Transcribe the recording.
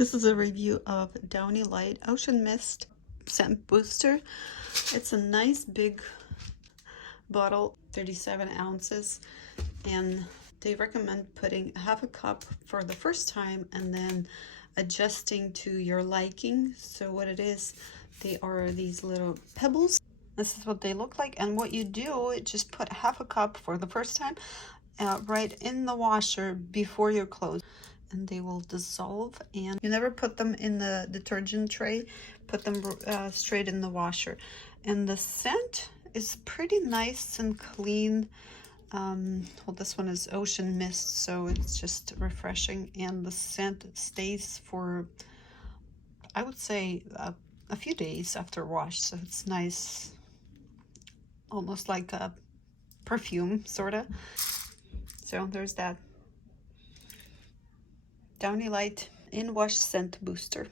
This is a review of Downy Light Ocean Mist Scent Booster. It's a nice big bottle, 37 ounces, and they recommend putting half a cup for the first time and then adjusting to your liking. So what it is, they are these little pebbles. This is what they look like, and what you do is just put half a cup for the first time right in the washer before your clothes, and they will dissolve. And you never put them in the detergent tray, put them straight in the washer. And the scent is pretty nice and clean. Well, this one is Ocean Mist, so it's just refreshing, and the scent stays for, I would say, a few days after wash. So it's nice, almost like a perfume, sort of. So there's that. Downy Light In Wash Scent Booster.